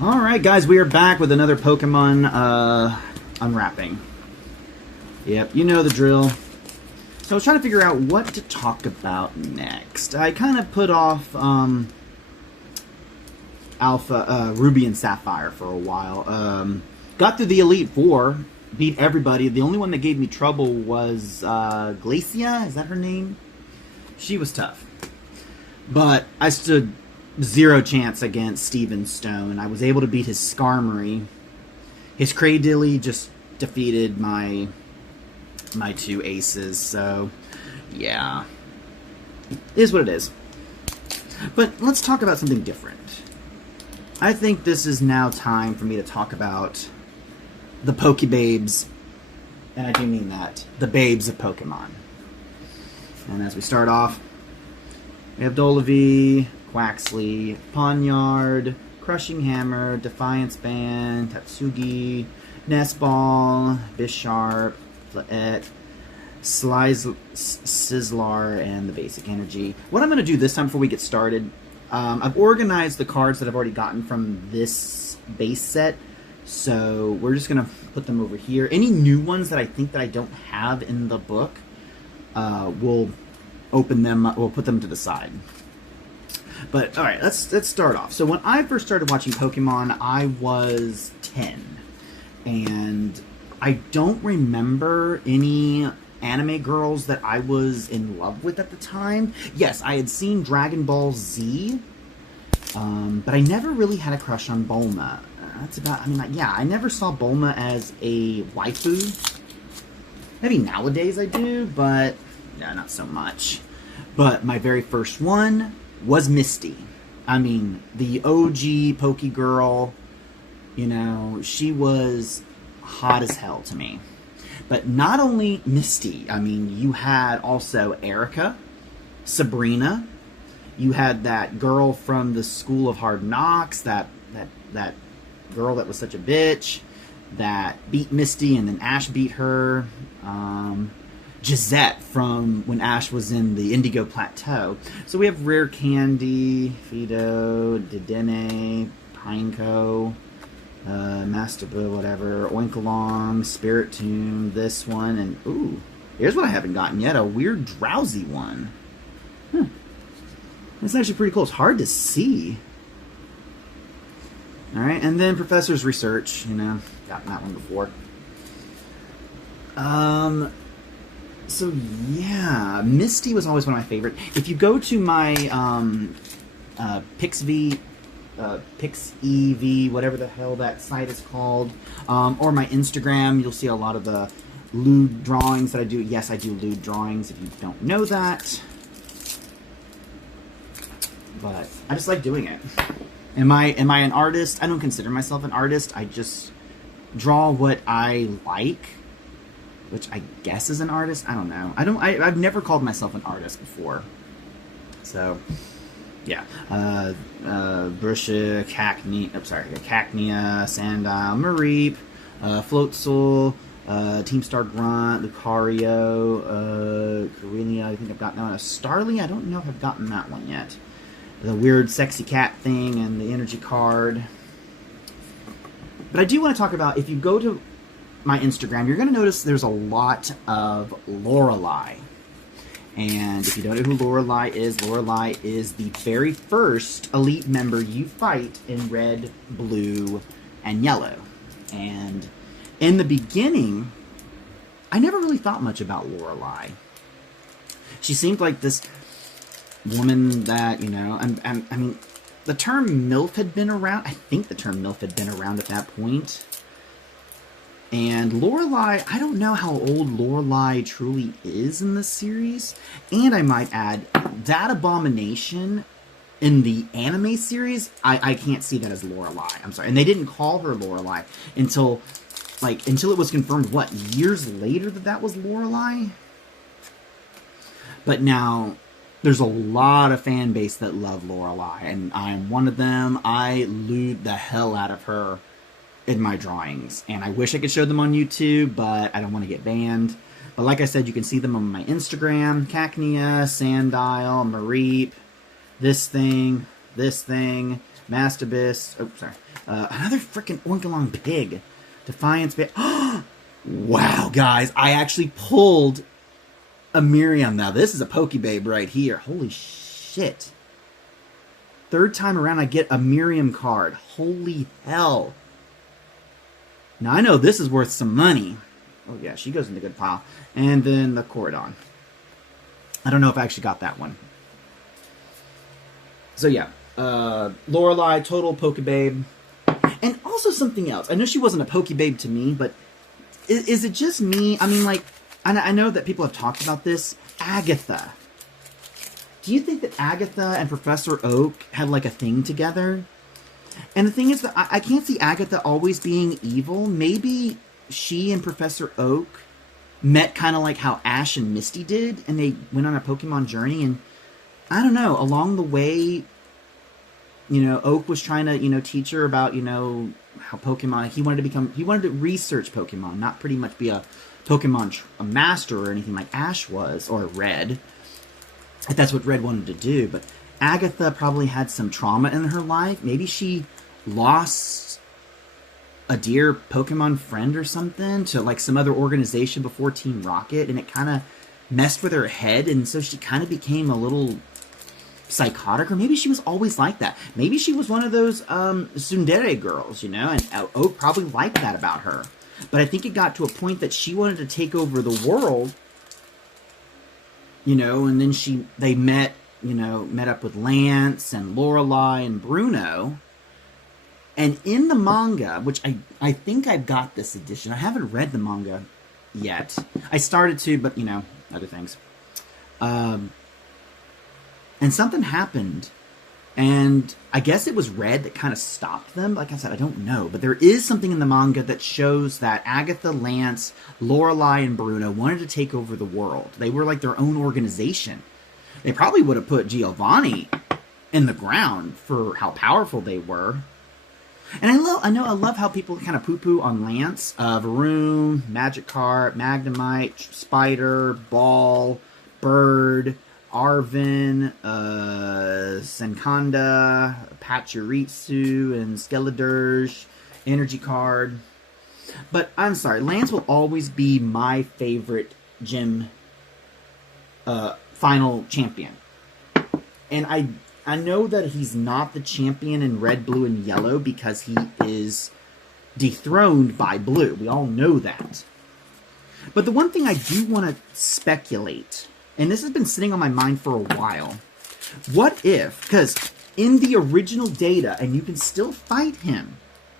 Alright guys, we are back with another Pokemon unwrapping. Yep, you know the drill. So I was trying to figure out what to talk about next. I kind of put off Ruby and Sapphire for a while. Got through the Elite Four, beat everybody. The only one that gave me trouble was Glacia, is that her name? She was tough. But I stood zero chance against Steven Stone. I was able to beat his Skarmory. His Cradily just defeated my two aces, so yeah. It is what it is. But let's talk about something different. I think this is now time for me to talk about the Pokebabes, and I do mean that. The babes of Pokemon. And as we start off, we have Dolavie, Quaxley, Pawniard, Crushing Hammer, Defiance Band, Tatsugi, Nestball, Bisharp, Flaet, Sizzlar, and the Basic Energy. What I'm going to do this time before we get started, I've organized the cards that I've already gotten from this base set, so we're just going to put them over here. Any new ones that I think that I don't have in the book, we'll open them, we'll put them to the side. But, alright, let's start off. So when I first started watching Pokemon, I was 10. And I don't remember any anime girls that I was in love with at the time. Yes, I had seen Dragon Ball Z, but I never really had a crush on Bulma. That's about, I mean, yeah, I never saw Bulma as a waifu. Maybe nowadays I do, but no, not so much. But my very first one was Misty. I mean, the OG Poke Girl, you know, she was hot as hell to me. But not only Misty, I mean, you had also Erica, Sabrina, you had that girl from the School of Hard Knocks, that girl that was such a bitch, that beat Misty and then Ash beat her, Gisette from when Ash was in the Indigo Plateau. So we have Rare Candy, Fido, Dedenne, Pineco, Masterbo, whatever, Oinkalong, Spiritomb, this one, and ooh, here's what I haven't gotten yet, a weird Drowsy one. That's actually pretty cool. It's hard to see. Alright, and then Professor's Research, you know, gotten that one before. So yeah, Misty was always one of my favorite. If you go to my PixEV, whatever the hell that site is called, or my Instagram, you'll see a lot of the lewd drawings that I do. Yes, I do lewd drawings, if you don't know that. But I just like doing it. Am I an artist? I don't consider myself an artist. I just draw what I like, which I guess is an artist. I don't know. I've never called myself an artist before. So, yeah. Brusha, Cacnea, Sandile, Mareep, Floatzel, Teamstar Grunt, Lucario, Corelia, I think I've gotten that one. Starly, I don't know if I've gotten that one yet. The weird sexy cat thing and the energy card. But I do want to talk about, if you go to my Instagram, you're going to notice there's a lot of Lorelei. And if you don't know who Lorelei is the very first Elite member you fight in Red, Blue, and Yellow. And in the beginning, I never really thought much about Lorelei. She seemed like this woman that, you know, I mean, the term MILF had been around. I think the term MILF had been around at that point. And Lorelei, I don't know how old Lorelei truly is in this series. And I might add, that abomination in the anime series, I can't see that as Lorelei. I'm sorry. And they didn't call her Lorelei until it was confirmed, what, years later that was Lorelei? But now, there's a lot of fan base that love Lorelei, and I'm one of them. I lewd the hell out of her in my drawings, and I wish I could show them on YouTube, but I don't want to get banned. But like I said, you can see them on my Instagram: Cacnea, Sandile, Mareep, this thing, Mastabis. Oh, sorry. Another freaking Oinkalong Pig. Defiance Pig. Wow, guys. I actually pulled a Miriam now. This is a Pokebabe right here. Holy shit. Third time around, I get a Miriam card. Holy hell. Now, I know this is worth some money. Oh, yeah, she goes in the good pile. And then the Coridon. I don't know if I actually got that one. So, yeah. Lorelei, total Pokebabe. And also something else. I know she wasn't a Pokebabe to me, but is it just me? I mean, like, I know that people have talked about this. Agatha. Do you think that Agatha and Professor Oak had, like, a thing together? And the thing is that I can't see Agatha always being evil. Maybe she and Professor Oak met kind of like how Ash and Misty did, and they went on a Pokemon journey, and I don't know, along the way, you know, Oak was trying to, you know, teach her about, you know, how Pokemon, he wanted to research Pokemon, not pretty much be a Pokemon a master or anything like Ash was, or Red, if that's what Red wanted to do. But Agatha probably had some trauma in her life. Maybe she lost a dear Pokemon friend or something to, like, some other organization before Team Rocket, and it kind of messed with her head, and so she kind of became a little psychotic, or maybe she was always like that. Maybe she was one of those tsundere girls, you know, and Oak probably liked that about her. But I think it got to a point that she wanted to take over the world, you know, and then they met up with Lance and Lorelei and Bruno. And in the manga, which I think I've got this edition. I haven't read the manga yet. I started to, but, you know, other things. And something happened, and I guess it was Red that kind of stopped them. Like I said, I don't know, but there is something in the manga that shows that Agatha, Lance, Lorelei, and Bruno wanted to take over the world. They were like their own organization. They probably would have put Giovanni in the ground for how powerful they were. And I love how people kind of poo-poo on Lance, Varoon, Magikarp, Magnemite, Spider, Ball, Bird, Arvin, Senkanda, Pachirisu, and Skeledirge, Energy Card. But I'm sorry, Lance will always be my favorite gym final champion. And I know that he's not the champion in Red, Blue, and Yellow because he is dethroned by Blue. We all know that. But the one thing I do want to speculate, and this has been sitting on my mind for a while, what if, because in the original data, and you can still fight him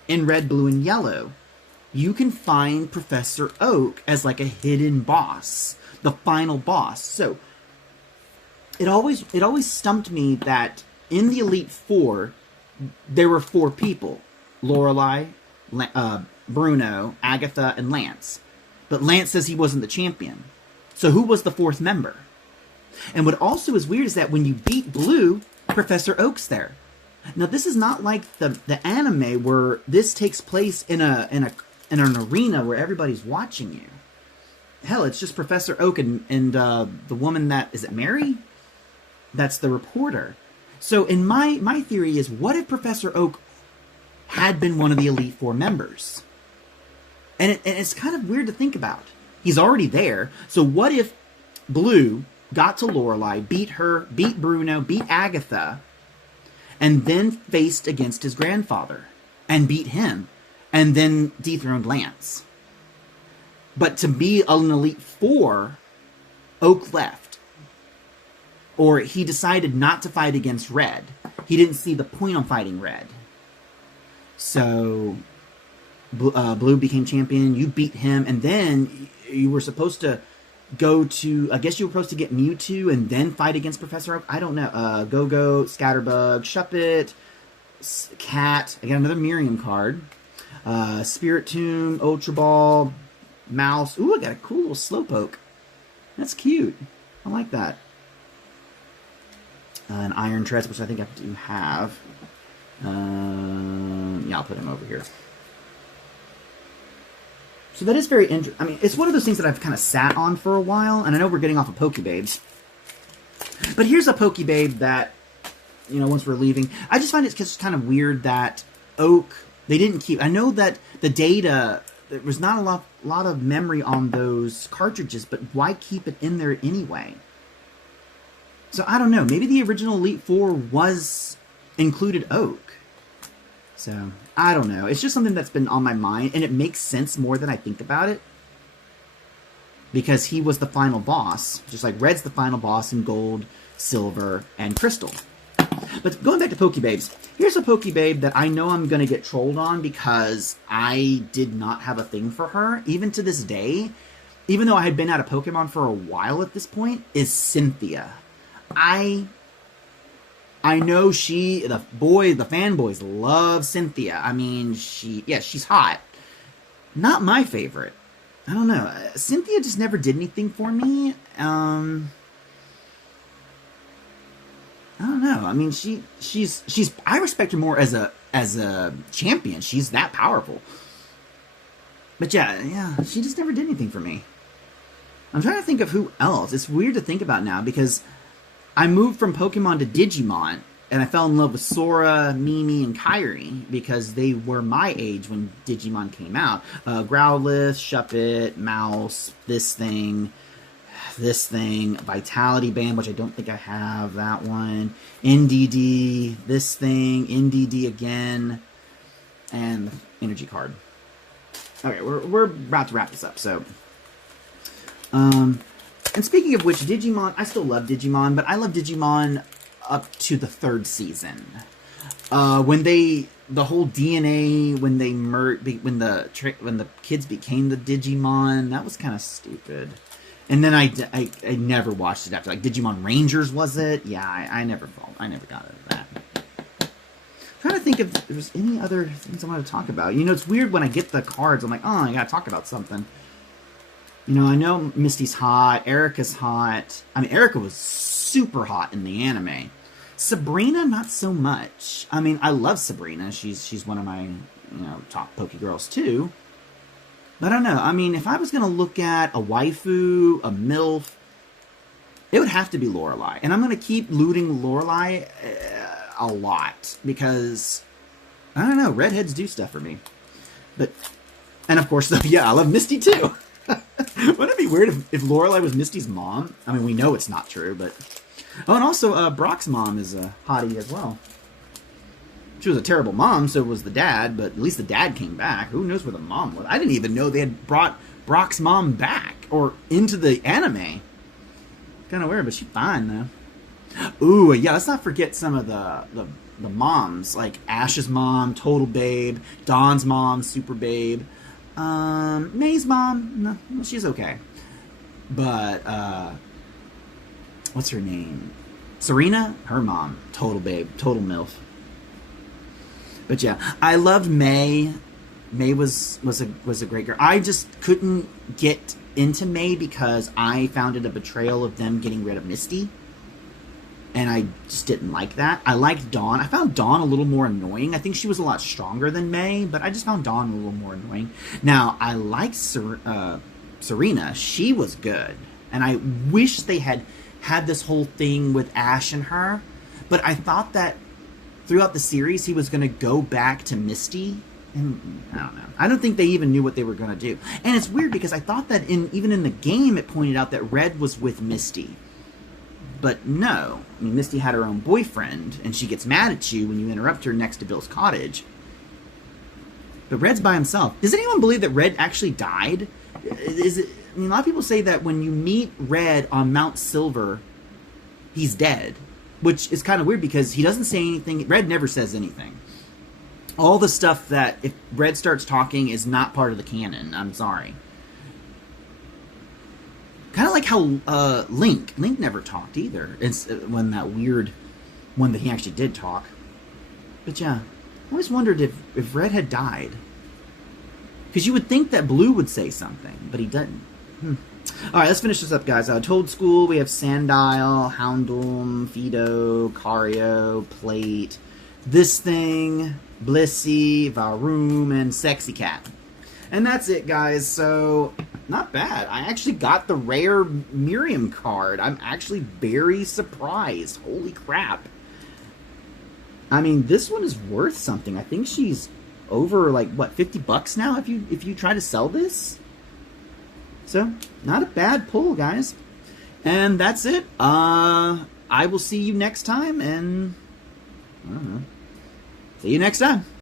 in Red, Blue, and Yellow, you can find Professor Oak as like a hidden boss, the final boss. So it always stumped me that in the Elite Four, there were 4 people: Lorelei, Bruno, Agatha, and Lance. But Lance says he wasn't the champion. So who was the 4th member? And what also is weird is that when you beat Blue, Professor Oak's there. Now this is not like the anime where this takes place in an arena where everybody's watching you. Hell, it's just Professor Oak and the woman that is it Mary? That's the reporter. So in my theory is, what if Professor Oak had been one of the Elite Four members? And it's kind of weird to think about. He's already there. So what if Blue got to Lorelei, beat her, beat Bruno, beat Agatha, and then faced against his grandfather and beat him, and then dethroned Lance? But to be an Elite Four, Oak left. Or he decided not to fight against Red. He didn't see the point on fighting Red. So Blue became champion, you beat him, and then you were supposed to go to, I guess you were supposed to get Mewtwo and then fight against Professor Oak? I don't know. Go-Go, Scatterbug, Shuppet, Cat. I got another Miriam card. Spiritomb, Ultra Ball, Mouse. Ooh, I got a cool little Slowpoke. That's cute. I like that. An Iron Treads, which I think I do have. Yeah, I'll put him over here. So that is very interesting. I mean, it's one of those things that I've kind of sat on for a while, and I know we're getting off of Pokebabes. But here's a Pokebabe that once we're leaving. I just find it just kind of weird that Oak, they didn't keep... I know that the data, there was not a lot of memory on those cartridges, but why keep it in there anyway? So I don't know. Maybe the original Elite Four included Oak. So I don't know. It's just something that's been on my mind, and it makes sense more than I think about it. Because he was the final boss, just like Red's the final boss in Gold, Silver, and Crystal. But going back to Pokebabes, here's a Pokebabe that I know I'm going to get trolled on because I did not have a thing for her, even to this day, even though I had been out of Pokemon for a while at this point, is Cynthia. I know the fanboys love Cynthia. I mean, she's hot. Not my favorite. I don't know. Cynthia just never did anything for me. I don't know. I mean, she's. I respect her more as a champion. She's that powerful. But yeah, she just never did anything for me. I'm trying to think of who else. It's weird to think about now because I moved from Pokemon to Digimon, and I fell in love with Sora, Mimi, and Kyrie because they were my age when Digimon came out. Growlithe, Shuppet, Mouse, this thing, Vitality Band, which I don't think I have, that one, NDD, this thing, NDD again, and Energy Card. Okay, we're about to wrap this up, so... And speaking of which, Digimon, I still love Digimon, but I love Digimon up to the 3rd season. When the whole DNA, when the kids became the Digimon, that was kind of stupid. And then I never watched it after. Like, Digimon Rangers, was it? Yeah, I never got into that. I'm trying to think if there's any other things I want to talk about. It's weird when I get the cards, I'm like, oh, I gotta talk about something. I know Misty's hot, Erica's hot. I mean, Erica was super hot in the anime. Sabrina, not so much. I mean, I love Sabrina. She's one of my, top Poke Girls, too. But I don't know. I mean, if I was going to look at a waifu, a MILF, it would have to be Lorelei. And I'm going to keep looting Lorelei a lot. Because, I don't know, redheads do stuff for me. And of course, I love Misty, too. Wouldn't it be weird if Lorelei was Misty's mom? I mean, we know it's not true, but... Oh, and also, Brock's mom is a hottie as well. She was a terrible mom, so was the dad, but at least the dad came back. Who knows where the mom was? I didn't even know they had brought Brock's mom back, or into the anime. Kind of weird, but she's fine, though. Ooh, yeah, let's not forget some of the moms, like Ash's mom, Total Babe, Dawn's mom, Super Babe. May's mom, no, she's okay. But, what's her name? Serena? Her mom. Total babe. Total MILF. But yeah, I loved May. May was a great girl. I just couldn't get into May because I found it a betrayal of them getting rid of Misty. And I just didn't like that. I liked Dawn. I found Dawn a little more annoying. I think she was a lot stronger than May, but I just found Dawn a little more annoying. Now, I liked Serena. She was good. And I wish they had this whole thing with Ash and her. But I thought that throughout the series, he was going to go back to Misty. And I don't know. I don't think they even knew what they were going to do. And it's weird because I thought that even in the game, it pointed out that Red was with Misty. But no. I mean, Misty had her own boyfriend, and she gets mad at you when you interrupt her next to Bill's cottage. But Red's by himself. Does anyone believe that Red actually died? I mean, a lot of people say that when you meet Red on Mount Silver, he's dead. Which is kind of weird because he doesn't say anything. Red never says anything. All the stuff that, if Red starts talking, is not part of the canon. I'm sorry. Kind of like how Link never talked either. It's when that weird one that he actually did talk. But yeah, I always wondered if Red had died. Because you would think that Blue would say something, but he doesn't. Alright, let's finish this up, guys. Toad School, we have Sandile, Houndoom, Fido, Cario, Plate, this thing, Blissey, Varoom, and Sexy Cat. And that's it, guys. So, not bad. I actually got the rare Miriam card. I'm actually very surprised. Holy crap. I mean, this one is worth something. I think she's over like what, $50 now if you try to sell this. So, not a bad pull, guys. And that's it. I will see you next time, and I don't know. See you next time.